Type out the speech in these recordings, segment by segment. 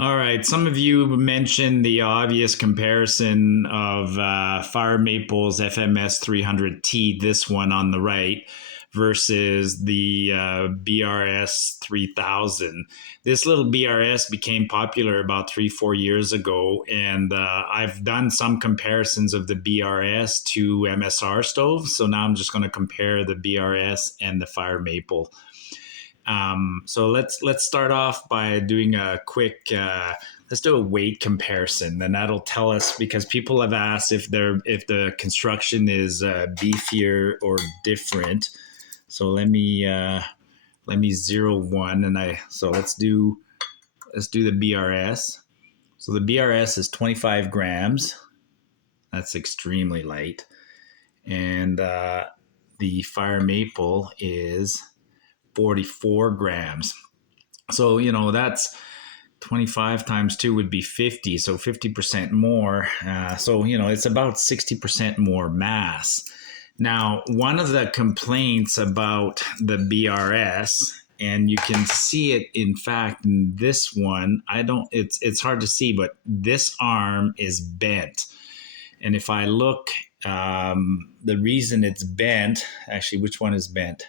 All right. Some of you mentioned the obvious comparison of Fire Maple's FMS-300T, this one on the right, versus the BRS-3000. This little BRS became popular about 3-4 years ago, and I've done some comparisons of the BRS to MSR stoves. So now I'm just going to compare the BRS and the Fire Maple. So let's start off by doing a quick let's do a weight comparison, and that'll tell us, because people have asked if the construction is beefier or different. So let me 0 1, and let's do the BRS. So the BRS is 25 grams. That's extremely light, and the Fire Maple is 44 grams. So, that's 25 times 2 would be 50. So 50% more. So, it's about 60% more mass. Now, one of the complaints about the BRS, and you can see it, in fact, in this one, it's hard to see, but this arm is bent. And if I look, the reason it's bent, actually, which one is bent?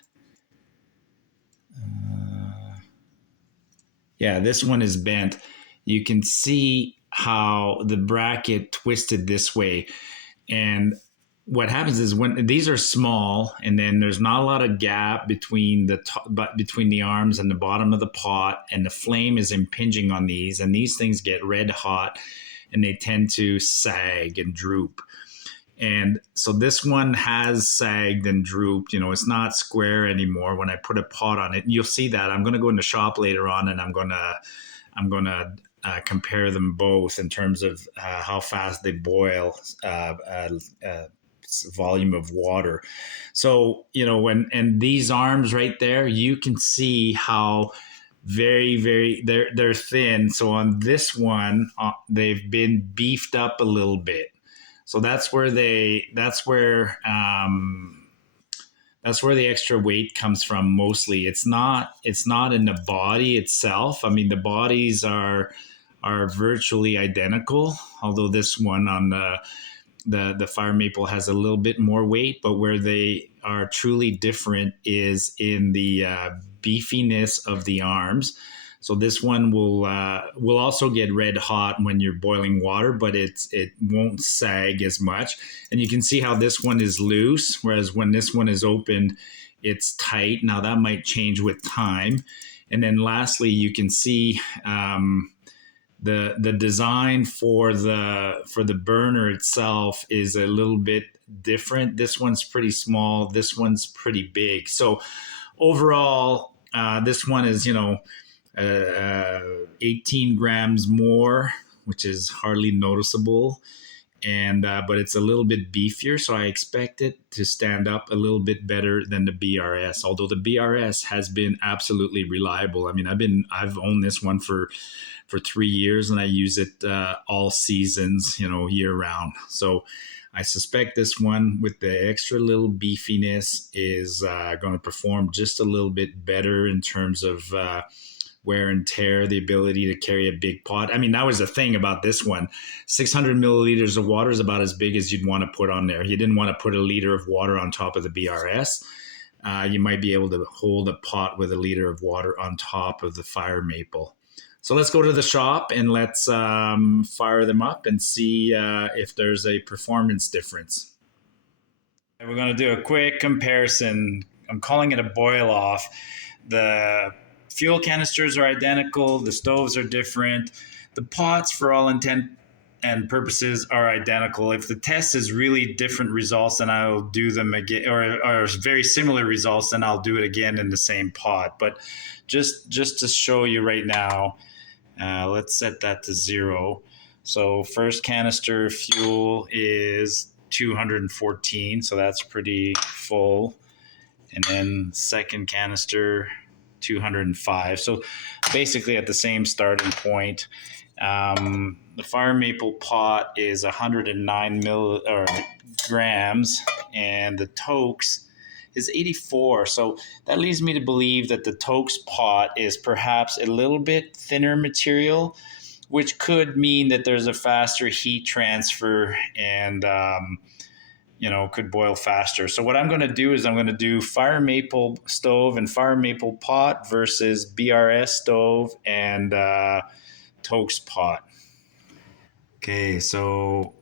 Yeah, this one is bent. You can see how the bracket twisted this way. And what happens is, when these are small, and then there's not a lot of gap between the arms and the bottom of the pot, and the flame is impinging on these, and these things get red hot, and they tend to sag and droop. And so this one has sagged and drooped. It's not square anymore when I put a pot on it. You'll see that. I'm going to go in the shop later on, and I'm going to compare them both in terms of how fast they boil, volume of water. So, and these arms right there, you can see how very, they're thin. So on this one, they've been beefed up a little bit. So that's where the extra weight comes from. Mostly, it's not in the body itself. I mean, the bodies are virtually identical, although this one on the Fire Maple has a little bit more weight. But where they are truly different is in the beefiness of the arms. So this one will also get red hot when you're boiling water, but it won't sag as much. And you can see how this one is loose, whereas when this one is opened, it's tight. Now that might change with time. And then lastly, you can see the design for the burner itself is a little bit different. This one's pretty small. This one's pretty big. So overall, this one is 18 grams more, which is hardly noticeable, and but it's a little bit beefier, so I expect it to stand up a little bit better than the BRS. Although the BRS has been absolutely reliable. I mean, I've owned this one for 3 years, and I use it all seasons, year round. So I suspect this one, with the extra little beefiness, is going to perform just a little bit better in terms of wear and tear, the ability to carry a big pot. I mean, that was the thing about this one. 600 milliliters of water is about as big as you'd want to put on there. You didn't want to put a liter of water on top of the BRS. You might be able to hold a pot with a liter of water on top of the Fire Maple. So let's go to the shop and let's fire them up and see if there's a performance difference. We're going to do a quick comparison. I'm calling it a boil off. The fuel canisters are identical. The stoves are different. The pots, for all intent and purposes, are identical. If the test is really different results, then I'll do them again, or very similar results, then I'll do it again in the same pot. But just to show you right now, let's set that to 0. So first canister fuel is 214, so that's pretty full. And then second canister, 205. So basically at the same starting point. The Fire Maple pot is 109 grams, and the Toaks is 84. So that leads me to believe that the Toaks pot is perhaps a little bit thinner material. which could mean that there's a faster heat transfer and could boil faster. So what I'm going to do is I'm going to do Fire Maple stove and Fire Maple pot versus BRS stove and Toast pot. Okay, so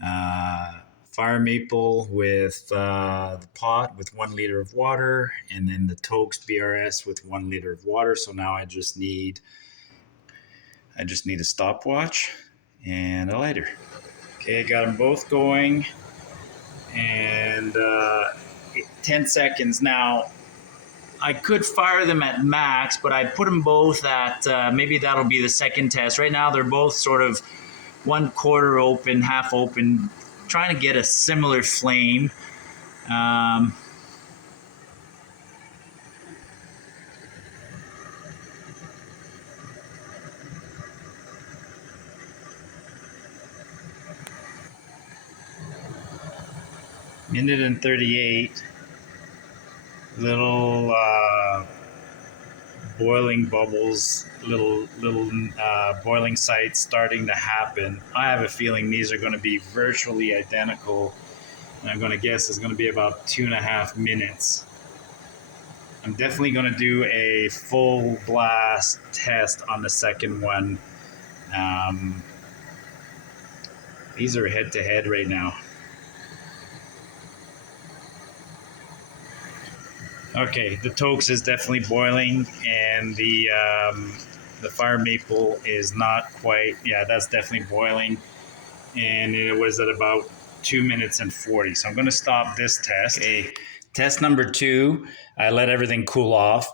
Fire Maple with the pot with 1 liter of water, and then the Toast BRS with 1 liter of water. So now I just need a stopwatch and a lighter. Okay, I got them both going, and 10 seconds. Now, I could fire them at max, but I put them both at, maybe that'll be the second test. Right now, they're both sort of 1/4 open, half open, trying to get a similar flame. Minute and 38. Little boiling bubbles, little boiling sites starting to happen. I have a feeling these are going to be virtually identical. And I'm going to guess it's going to be about 2.5 minutes. I'm definitely going to do a full blast test on the second one. These are head to head right now. Okay, the Toast is definitely boiling, and the Fire Maple is not quite. Yeah, that's definitely boiling, and it was at about 2 minutes and 40. So I'm going to stop this test. Okay, test number 2. I let everything cool off.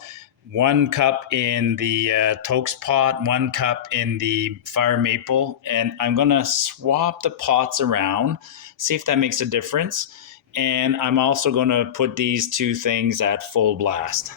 1 cup in the Toast pot, 1 cup in the Fire Maple, and I'm going to swap the pots around, see if that makes a difference. And I'm also going to put these 2 things at full blast.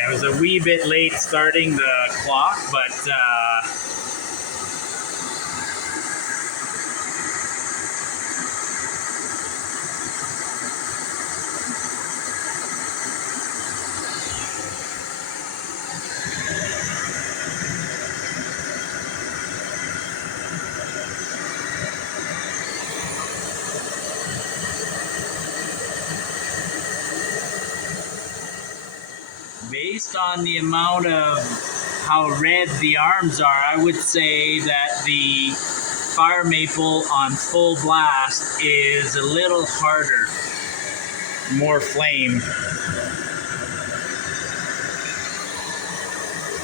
I was a wee bit late starting the clock, but based on the amount of how red the arms are, I would say that the Fire Maple on full blast is a little harder, more flame.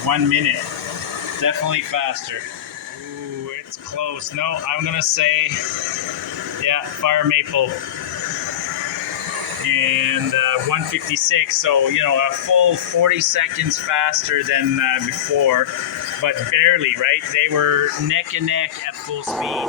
1 minute, definitely faster. Ooh, it's close. No, I'm gonna say, yeah, Fire Maple. And 156, so a full 40 seconds faster than before, but barely, right? They were neck and neck at full speed.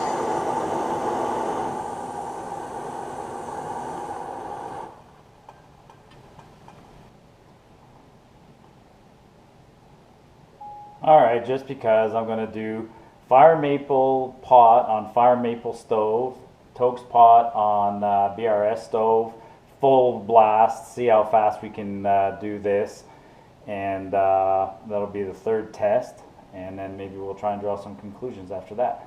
All right, just because I'm going to do Fire Maple pot on Fire Maple stove, Toast pot on BRS stove, full blast, see how fast we can do this, and that'll be the 3rd test, and then maybe we'll try and draw some conclusions after that.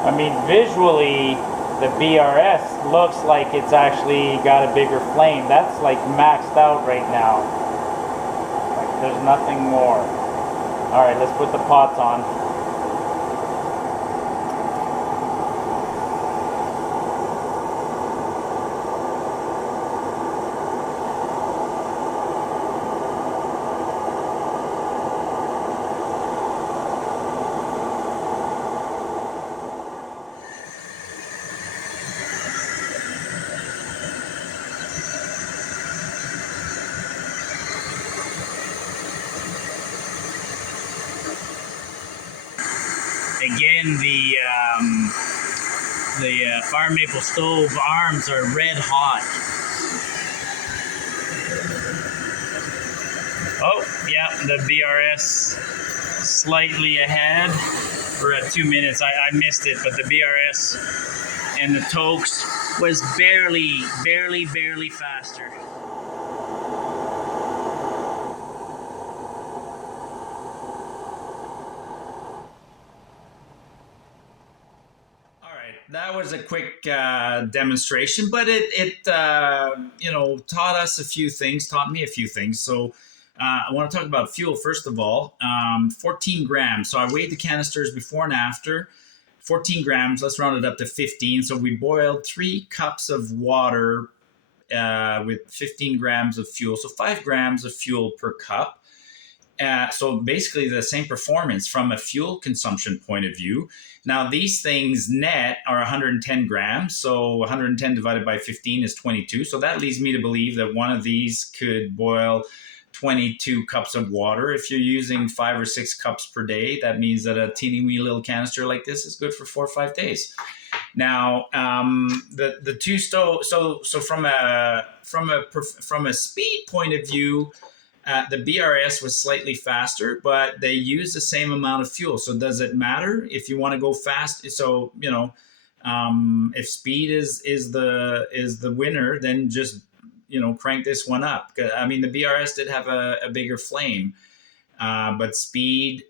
I mean, visually, the BRS looks like it's actually got a bigger flame. That's like maxed out right now. Like there's nothing more. All right, let's put the pots on. again, the Fire Maple stove arms are red hot. Oh, yeah, the BRS slightly ahead. We're at 2 minutes. I missed it, but the BRS and the Tokes was barely faster. That was a quick demonstration, but it taught us a few things, taught me a few things. So I want to talk about fuel first of all. 14 grams. So I weighed the canisters before and after. 14 grams. Let's round it up to 15. So we boiled 3 cups of water with 15 grams of fuel. So 5 grams of fuel per cup. So basically the same performance from a fuel consumption point of view. Now these things net are 110 grams. So 110 divided by 15 is 22. So that leads me to believe that one of these could boil 22 cups of water. If you're using 5 or 6 cups per day, that means that a teeny wee little canister like this is good for 4 or 5 days. Now, the two stoves. So from a speed point of view, the BRS was slightly faster, but they use the same amount of fuel. So does it matter if you want to go fast? So if speed is the winner, then just crank this one up. I mean, the BRS did have a bigger flame, but speed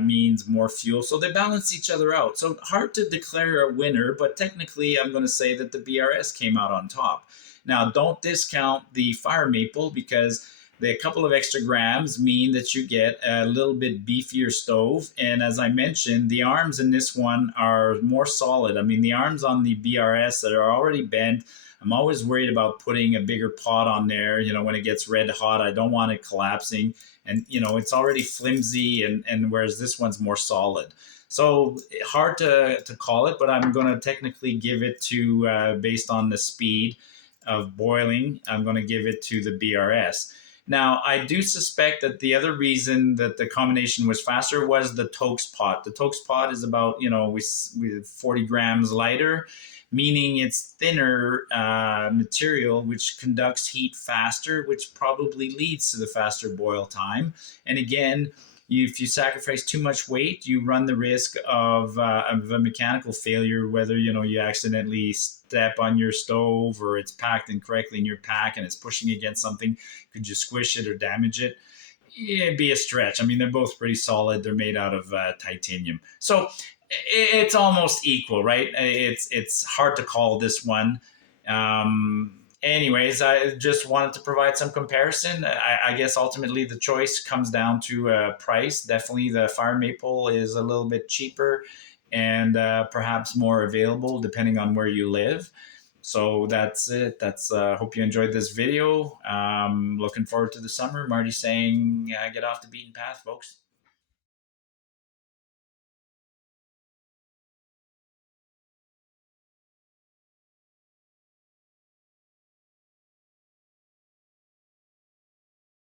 means more fuel. So they balance each other out. So hard to declare a winner, but technically I'm going to say that the BRS came out on top. Now, don't discount the Fire Maple because the couple of extra grams mean that you get a little bit beefier stove. And as I mentioned, the arms in this one are more solid. I mean, the arms on the BRS that are already bent, I'm always worried about putting a bigger pot on there. When it gets red hot, I don't want it collapsing. And, it's already flimsy, and whereas this one's more solid. So hard to call it, but I'm going to technically give it to, based on the speed of boiling, I'm going to give it to the BRS. Now, I do suspect that the other reason that the combination was faster was the Tokes pot. The Tokes pot is about, with 40 grams lighter, meaning it's thinner material, which conducts heat faster, which probably leads to the faster boil time. And again, if you sacrifice too much weight, you run the risk of a mechanical failure, whether you accidentally step on your stove or it's packed incorrectly in your pack and it's pushing against something. Could you squish it or damage it? It'd be a stretch. I mean, they're both pretty solid. They're made out of titanium. So it's almost equal, right? It's hard to call this one. Anyways, I just wanted to provide some comparison. I guess ultimately the choice comes down to price. Definitely the Fire Maple is a little bit cheaper and perhaps more available depending on where you live. So that's it. Hope you enjoyed this video. Looking forward to the summer. Marty saying, get off the beaten path, folks.